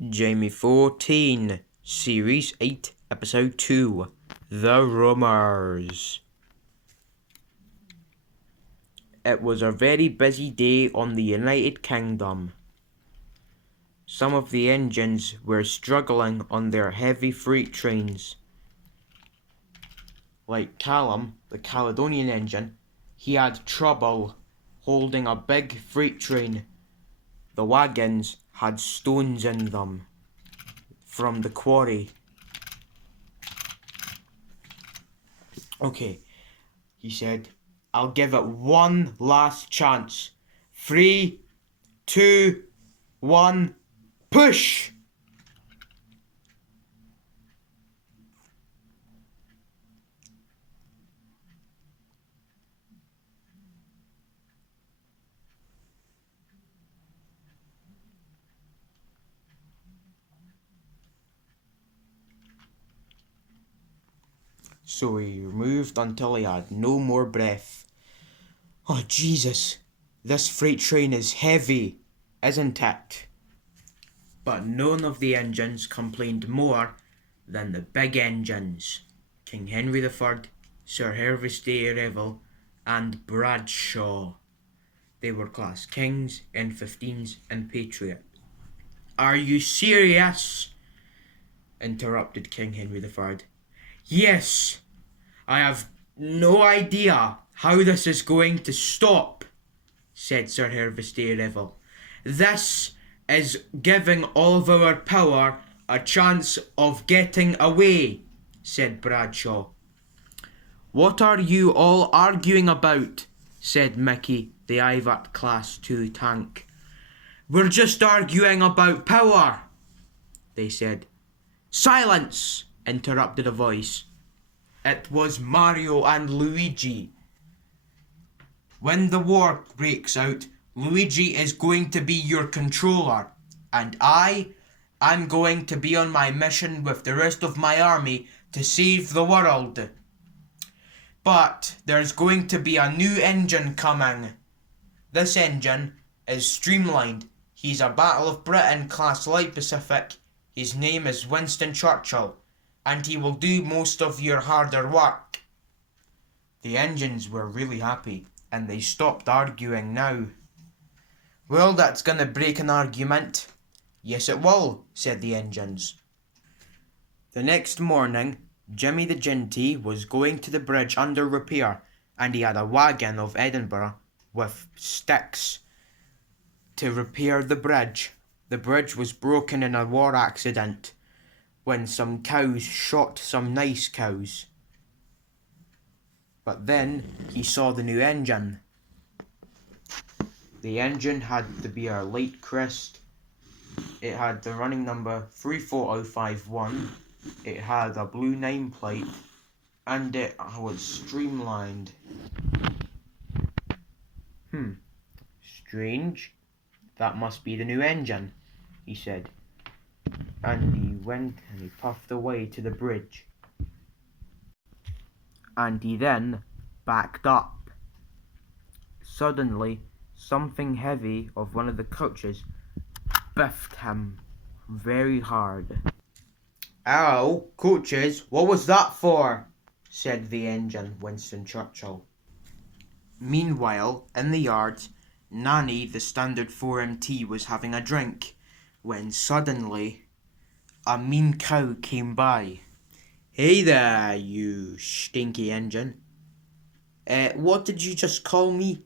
Jamie14, Series 8, Episode 2, The Rumours. It was a very busy day on the United Kingdom. Some of the engines were struggling on their heavy freight trains. Like Callum, the Caledonian engine, he had trouble holding a big freight train. The wagons had stones in them from the quarry. Okay, he said, I'll give it one last chance. 3, 2, 1, push! So he moved until he had no more breath. Oh, Jesus, this freight train is heavy, isn't it? But none of the engines complained more than the big engines. King Henry III, Sir Hervis de Revel, and Bradshaw. They were class Kings, N15s, and Patriots. Are you serious? Interrupted King Henry III. Yes, I have no idea how this is going to stop, said Sir Hervis de Revel. This is giving all of our power a chance of getting away, said Bradshaw. What are you all arguing about? Said Mickey, the Ivat Class 2 tank. We're just arguing about power, they said. Silence, interrupted a voice. It was Mario and Luigi. When the war breaks out, Luigi is going to be your controller, and I'm going to be on my mission with the rest of my army to save the world. But there's going to be a new engine coming. This engine is streamlined. He's a Battle of Britain class light Pacific. His name is Winston Churchill, and he will do most of your harder work. The engines were really happy, and they stopped arguing now. Well, that's gonna break an argument. Yes, it will, said the engines. The next morning, Jimmy the Ginty was going to the bridge under repair, and he had a wagon of Edinburgh with sticks to repair the bridge. The bridge was broken in a war accident when some cows shot some nice cows. But then he saw the new engine. The engine had to be a light crest. It had the running number 34051. It had a blue nameplate, and it was streamlined. Strange. That must be the new engine, he said. And he went and he puffed away to the bridge. And he then backed up. Suddenly, something heavy of one of the coaches biffed him very hard. Ow, coaches, what was that for? Said the engine, Winston Churchill. Meanwhile, in the yard, Nanny, the standard 4MT, was having a drink, when suddenly a mean cow came by. Hey there, you stinky engine. What did you just call me?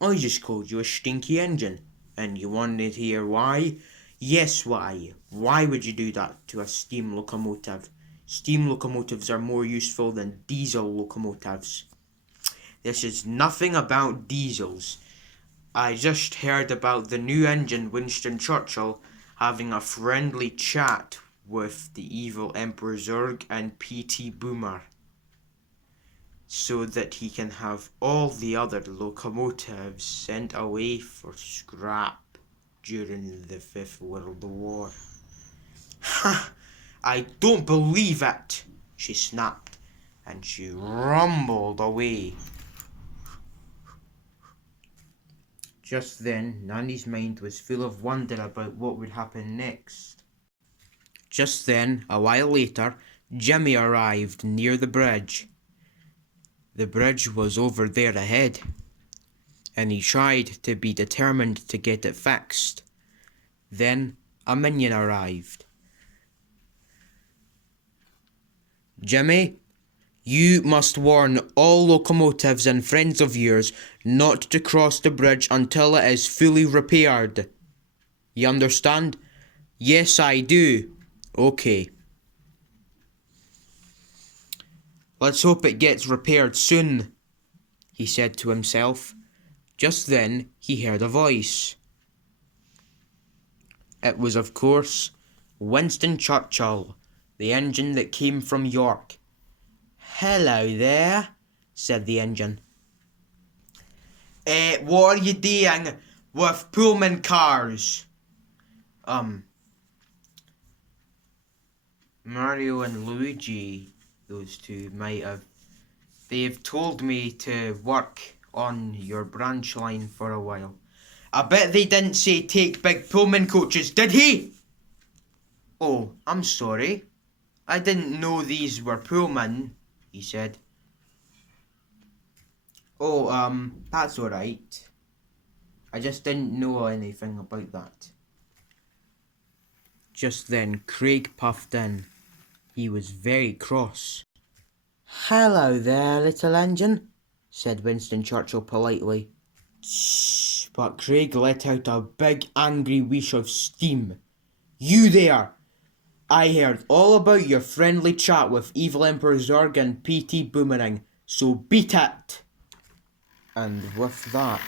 I just called you a stinky engine. And you wanted to hear why? Yes, why? Why would you do that to a steam locomotive? Steam locomotives are more useful than diesel locomotives. This is nothing about diesels. I just heard about the new engine Winston Churchill having a friendly chat with the evil Emperor Zurg and P.T. Boomer, so that he can have all the other locomotives sent away for scrap during the Fifth World War. Ha! I don't believe it, she snapped, and she rumbled away. Just then, Nanny's mind was full of wonder about what would happen next. Just then, a while later, Jimmy arrived near the bridge. The bridge was over there ahead, and he tried to be determined to get it fixed. Then a minion arrived. Jimmy, you must warn all locomotives and friends of yours not to cross the bridge until it is fully repaired. You understand? Yes, I do. Okay. Let's hope it gets repaired soon, he said to himself. Just then he heard a voice. It was, of course, Winston Churchill, the engine that came from York. Hello there, said the engine. What are you doing with Pullman cars? Mario and Luigi, those two might have. They've told me to work on your branch line for a while. I bet they didn't say take big Pullman coaches, did he? Oh, I'm sorry. I didn't know these were Pullman, he said. Oh, that's alright. I just didn't know anything about that. Just then, Craig puffed in. He was very cross. Hello there, little engine, said Winston Churchill politely. Shh, but Craig let out a big angry whoosh of steam. You there! I heard all about your friendly chat with Evil Emperor Zurg and P.T. Boomerang, so beat it! And with that,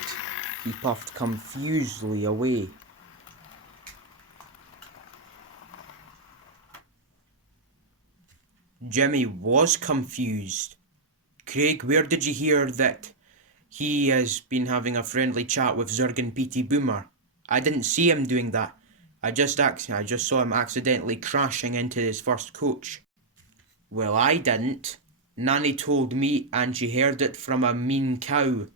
he puffed confusedly away. Jimmy was confused. Craig, where did you hear that he has been having a friendly chat with Zurg and P.T. Boomer? I didn't see him doing that. I just saw him accidentally crashing into his first coach. Well, I didn't. Nanny told me, and she heard it from a mean cow,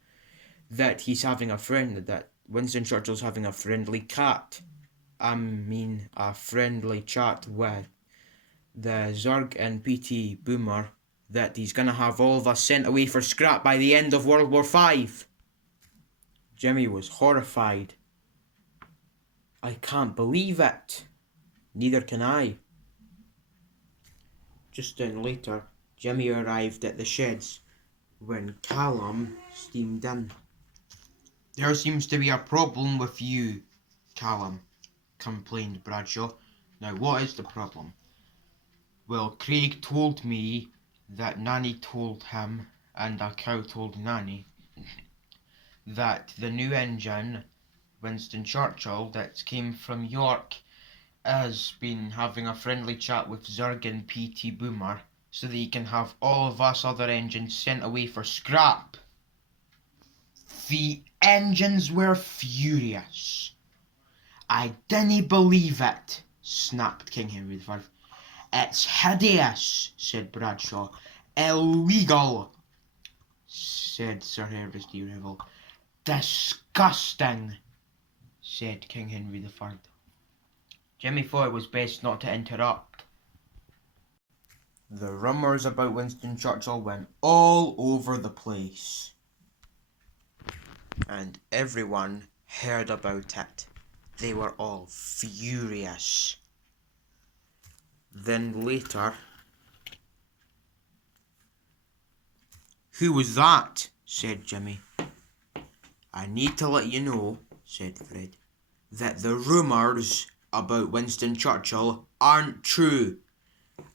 that that Winston Churchill's having a friendly cat. A friendly chat with the Zurg and P.T. Boomer, that he's gonna have all of us sent away for scrap by the end of World War V. Jimmy was horrified. I can't believe it. Neither can I. Just then later, Jimmy arrived at the sheds when Callum steamed in. There seems to be a problem with you, Callum, complained Bradshaw. Now, what is the problem? Well, Craig told me that Nanny told him, and a cow told Nanny, that the new engine, Winston Churchill, that came from York, has been having a friendly chat with Zurg and P.T. Boomer, so that he can have all of us other engines sent away for scrap. The engines were furious. I didn't believe it, snapped King Henry IV. It's hideous, said Bradshaw. Illegal, said Sir Herbert D. Revel. Disgusting, said King Henry IV. Jimmy thought it was best not to interrupt. The rumours about Winston Churchill went all over the place, and everyone heard about it. They were all furious. Then later... Who was that? Said Jimmy. I need to let you know, said Fred, that the rumours about Winston Churchill aren't true.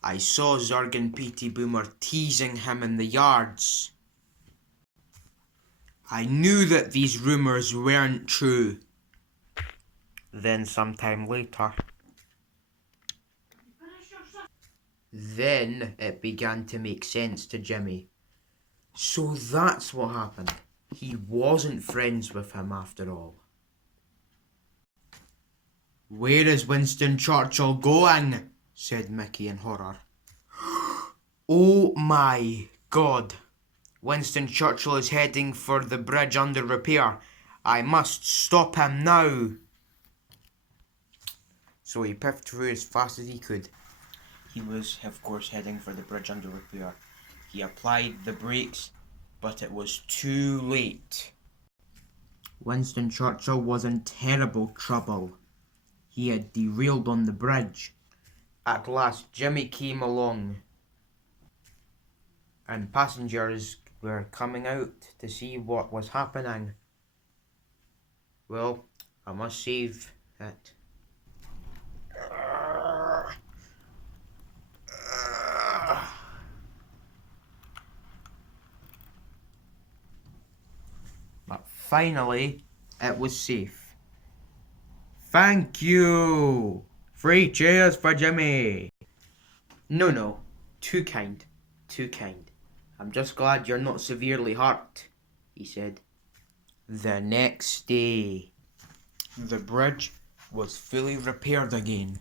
I saw Zurg and P.T. Boomer teasing him in the yards. I knew that these rumours weren't true. Then sometime later... Then it began to make sense to Jimmy. So that's what happened. He wasn't friends with him after all. Where is Winston Churchill going? Said Mickey in horror. Oh my God. Winston Churchill is heading for the bridge under repair. I must stop him now. So he puffed through as fast as he could. He was, of course, heading for the bridge under repair. He applied the brakes, but it was too late. Winston Churchill was in terrible trouble. He had derailed on the bridge. At last, Jimmy came along, and passengers were coming out to see what was happening. Well, I must save it. But finally, it was safe. Thank you! 3 cheers for Jimmy! No, too kind, too kind. I'm just glad you're not severely hurt, he said. The next day, the bridge was fully repaired again.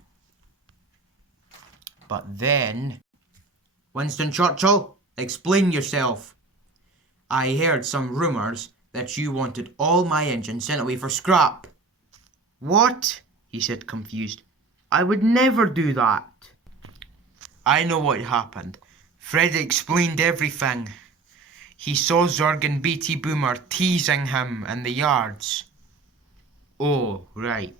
But then, Winston Churchill, explain yourself. I heard some rumours that you wanted all my engines sent away for scrap. What? He said, confused. I would never do that. I know what happened. Fred explained everything. He saw Zurg and Beatty Boomer teasing him in the yards. Oh, right.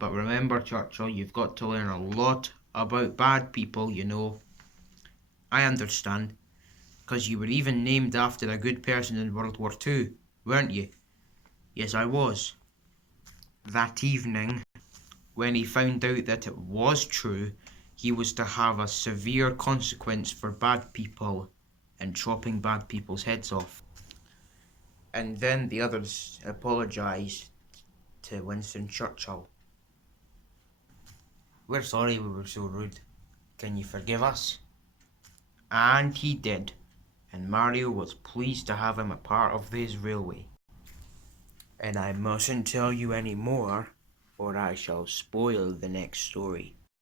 But remember, Churchill, you've got to learn a lot about bad people, you know. I understand. Because you were even named after a good person in World War II, weren't you? Yes, I was. That evening, when he found out that it was true, he was to have a severe consequence for bad people and chopping bad people's heads off. And then the others apologised to Winston Churchill. We're sorry we were so rude. Can you forgive us? And he did, and Mario was pleased to have him a part of his railway. And I mustn't tell you any more, or I shall spoil the next story.